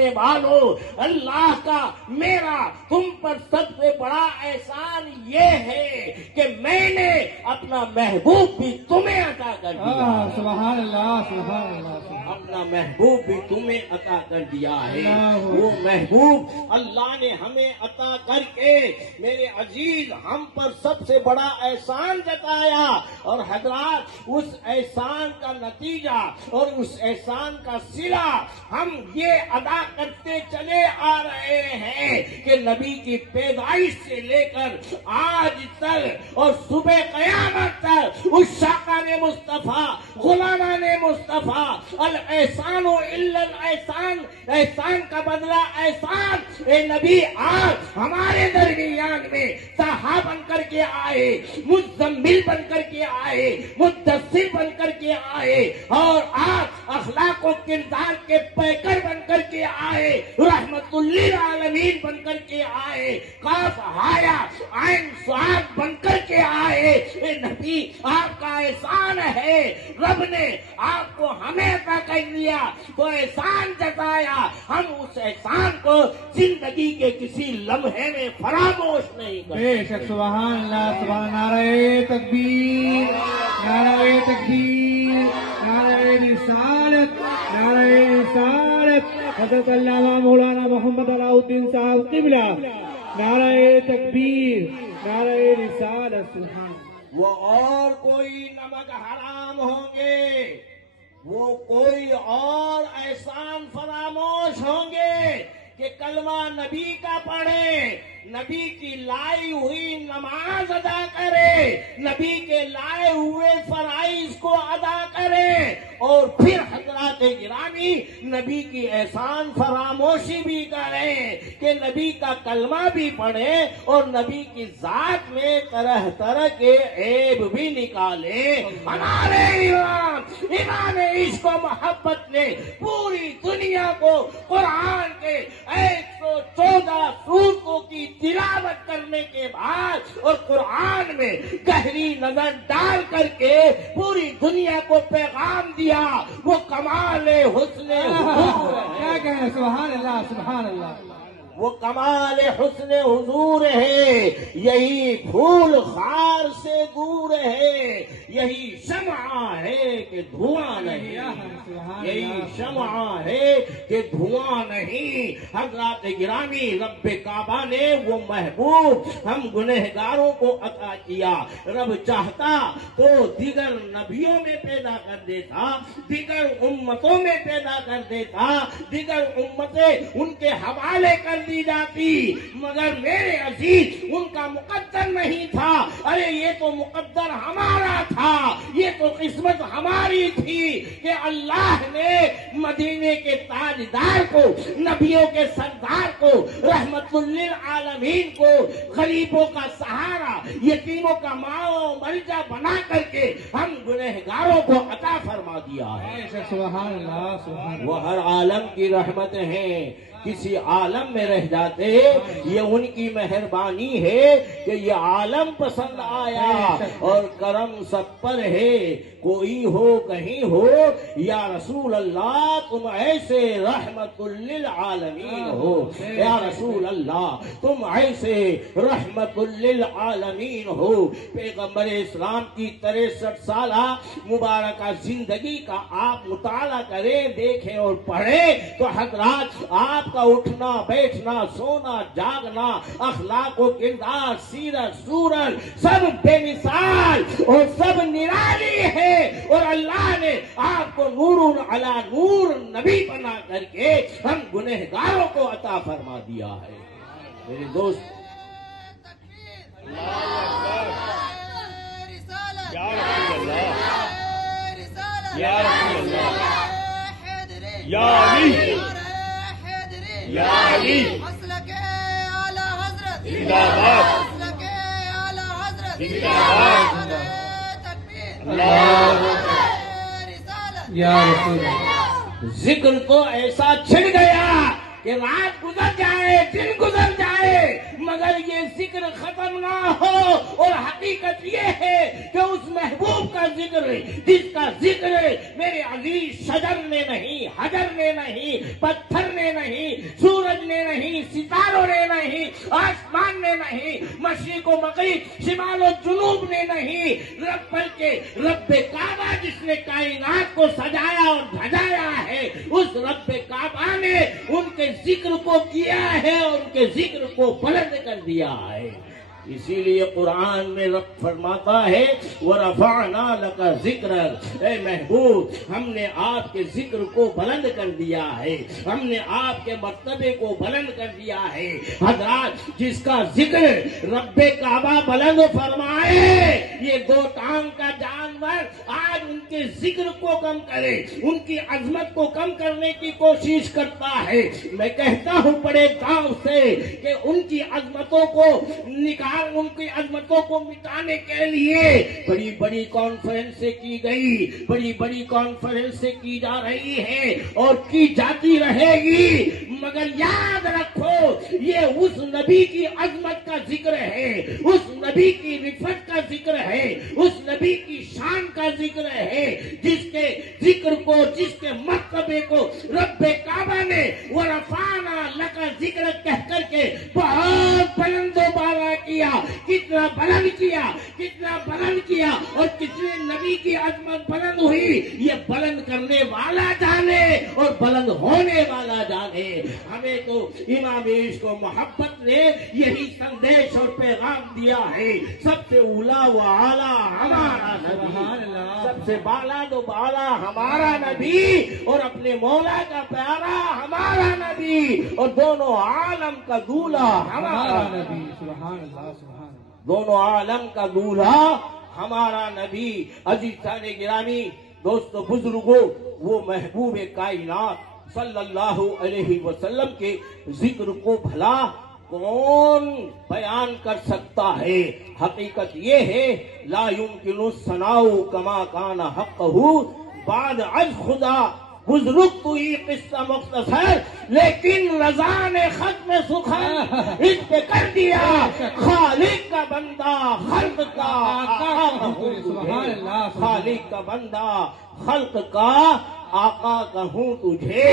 سننے والوں، اللہ کا میرا تم پر سب سے بڑا احسان یہ ہے کہ میں نے اپنا محبوب بھی تمہیں عطا کر دیا۔ سبحان اللہ، سبحان اللہ، اپنا محبوب بھی تمہیں عطا کر دیا ہے۔ وہ محبوب اللہ نے ہمیں عطا کر کے میرے عزیز ہم پر سب سے بڑا احسان جتایا، اور حضرات اس احسان کا نتیجہ اور اس احسان کا صلہ ہم یہ ادا کرتے چلے آ رہے ہیں کہ نبی کی پیدائش سے لے کر آج تک اور صبح قیامت تک اس شاقان مصطفیٰ، غلامان مصطفیٰ، الاحسان الا الاحسان، احسان کا بدلہ احسان۔ اے نبی آج ہمارے درمیان میں طہا بن کر کے آئے، مزمل بن کر کے آئے، مدثر بن کر کے آئے، اور آپ اخلاق و کردار کے پیکر بن کر کے آئے، رحمت للعالمین بن کر کے آئے، کاف ہایا عین صاد بن کر کے آئے۔ اے نبی آپ کا احسان ہے، رب نے آپ کو ہمیں عطا کر دیا تو احسان جتایا، ہم اس احسان کو زندگی کے کسی لمحے میں فراموش نہیں کرتے۔ بے شک، سبحان اللہ، سبحان، نعرہ تکبیر، نعرہ تکبیر، نعرہ رسالت، نعرہ رسالت، حضرت علامہ مولانا محمد علاء الدین صاحب قبلہ، نعرہ تکبیر، نعرہ رسالت، سبحان۔ وہ اور کوئی نمک حرام ہوں گے، وہ کوئی اور احسان فراموش ہوں گے کہ کلمہ نبی کا پڑھیں، نبی کی لائی ہوئی نماز ادا کرے، نبی کے لائے ہوئے فرائض کو ادا کرے، اور پھر حضرات گرامی نبی کی احسان فراموشی بھی کریں کہ نبی کا کلمہ بھی پڑھیں اور نبی کی ذات میں طرح طرح کے عیب بھی نکالیں۔ ہمارے امام عشق و محبت نے پوری دنیا کو قرآن کے 114 سورتوں کی تلاوت کرنے کے بعد اور قرآن میں گہری نظر ڈال کر کے پوری دنیا کو پیغام دیا، وہ کمال حسن حضور ہے۔ کیا کہیں، سبحان اللہ، سبحان اللہ، وہ کمال حسن حضور ہے، یہی پھول خار سے دور ہے، یہی شمع ہے کہ دھواں نہیں، یہی شمع ہے کہ دھواں نہیں۔ حضرات گرامی رب کعبہ نے وہ محبوب ہم گنہگاروں کو عطا کیا، رب چاہتا تو دیگر نبیوں میں پیدا کر دیتا، دیگر امتوں میں پیدا کر دیتا، دیگر امتیں ان کے حوالے کر دی جاتی، مگر میرے عزیز ان کا مقدر نہیں تھا۔ ارے یہ تو مقدر ہمارا تھا، یہ تو قسمت ہماری تھی کہ اللہ نے مدینے کے تاجدار کو، نبیوں کے سردار کو، رحمت للعالمین کو، غریبوں کا سہارا، یتیموں کا ماں و ملجا بنا کر کے ہم گنہگاروں کو عطا فرما دیا ہے۔ سبحان اللہ، سبحان۔ وہ ہر عالم کی رحمت ہیں، کسی عالم میں رہ جاتے، یہ ان کی مہربانی ہے کہ یہ عالم پسند آیا، اور کرم سب پر ہے، کوئی ہو کہیں ہو، یا رسول اللہ تم ایسے رحمت للعالمین ہو، یا رسول اللہ تم ایسے رحمت للعالمین ہو۔ پیغمبر اسلام کی 63 سالہ مبارکہ زندگی کا آپ مطالعہ کریں، دیکھیں اور پڑھیں تو حضرات آپ کا اٹھنا بیٹھنا سونا جاگنا، اخلاق و کردار، سیرت سورت سب بے مثال اور سب نرالی ہے، اور اللہ نے آپ کو نور علی نور نبی بنا کر کے ہم گنہگاروں کو عطا فرما دیا ہے۔ میرے دوست، یا رسول اللہ، یا علی، یا علی، مسلک اعلی حضرت زندہ باد، مسلک اعلی حضرت زندہ باد، اللہ رسالت، یا رسول اللہ۔ ذکر تو ایسا چھڑ گیا کہ رات گزر جائے، دن گزر جائے، مگر یہ ذکر ختم نہ ہو، اور حقیقت یہ ہے کہ اس محبوب کا ذکر، جس کا ذکر میرے عزیز شجر نے نہیں، حجر نے نہیں، پتھر نے نہیں، مشرق و مغرب، شمال و جنوب نے نہیں، بلکہ رب کعبہ جس نے کائنات کو سجایا اور دھجایا ہے، اس رب کعبہ نے ان کے ذکر کو کیا ہے اور ان کے ذکر کو بلند کر دیا ہے۔ اسی لیے قرآن میں رب فرماتا ہے وَرَفَعْنَا لَكَ ذِكْرَكَ، اے محبوب ہم نے آپ کے ذکر کو بلند کر دیا ہے، ہم نے آپ کے مرتبے کو بلند کر دیا ہے۔ حضرات جس کا ذکر رب کعبہ بلند فرمائے، یہ دو ٹانگ کا جانور آج ان کے ذکر کو کم کرے، ان کی عظمت کو کم کرنے کی کوشش کرتا ہے۔ میں کہتا ہوں بڑے داؤ سے کہ ان کی عظمتوں کو ان کی عظمتوں کو مٹانے کے لیے بڑی بڑی کانفرنسیں کی گئی، بڑی بڑی کانفرنسیں کی جا رہی ہے اور کی جاتی رہے گی، مگر یاد رکھو یہ اس نبی کی عظمت کا ذکر ہے، اس نبی کی رفعت کا ذکر ہے، اس نبی کی شان کا ذکر ہے، جس کے ذکر کو، جس کے مرتبے کو رب کعبہ نے وَرَفَعْنَا لَكَ ذِكْرَكَ کہہ کر کے بہت بلند و بالا کیا۔ کتنا بلند کیا، کتنا بلند کیا، اور کتنے نبی کی عظمت بلند ہوئی، یہ بلند کرنے والا جانے اور بلند ہونے والا جانے۔ ہمیں تو امام عشق و محبت نے یہی سندیش اور پیغام دیا ہے، سب سے اولا و اعلیٰ ہمارا نبی، سب سے بالا تو بالا ہمارا نبی، اور اپنے مولا کا پیارا ہمارا نبی، اور دونوں عالم کا دولہا ہمارا نبی، سبحان اللہ سبحان اللہ۔ دونوں عالم کا دولہا ہمارا نبی۔ عزیزان گرامی، دوستو بزرگوں، وہ محبوب کائنات صلی اللہ علیہ وسلم کے ذکر کو بھلا کون بیان کر سکتا ہے؟ حقیقت یہ ہے لا يمكن الثناء كما كان حقه بعد از خدا۔ بزرگ تو یہ قصہ مختصر، لیکن رضا نے ختم سخن اس پہ کر دیا، خالق کا بندہ خلق کا آقا، خالق کا بندہ خلق کا آقا کہوں تجھے۔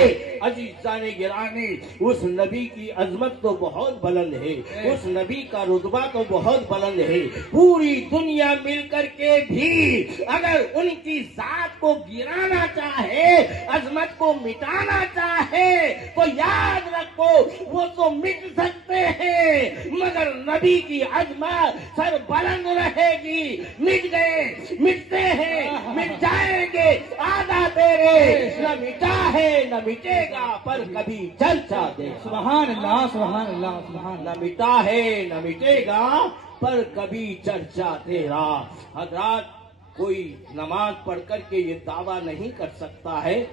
عزیزان گرامی، اس نبی کی عظمت تو بہت بلند ہے، اس نبی کا رتبہ تو بہت بلند ہے، پوری دنیا مل کر کے بھی اگر ان کی ذات کو گرانا چاہے، عظمت کو مٹانا چاہے، تو یاد رکھو وہ تو مٹ سکتے ہیں، مگر نبی کی عظمت سر بلند رہے گی۔ مٹ گئے، مٹتے ہیں، مٹ جائیں گے، آدھا تیرے، نہ مٹا ہے نہ مٹے گا پر کبھی چرچا دے۔ سبحان اللہ سبحان اللہ سبحان نہ اللہ۔ مٹا ہے نہ مٹے گا پر کبھی چرچا تیرا۔ حضرات کوئی نماز پڑھ کر کے یہ دعویٰ نہیں کر سکتا ہے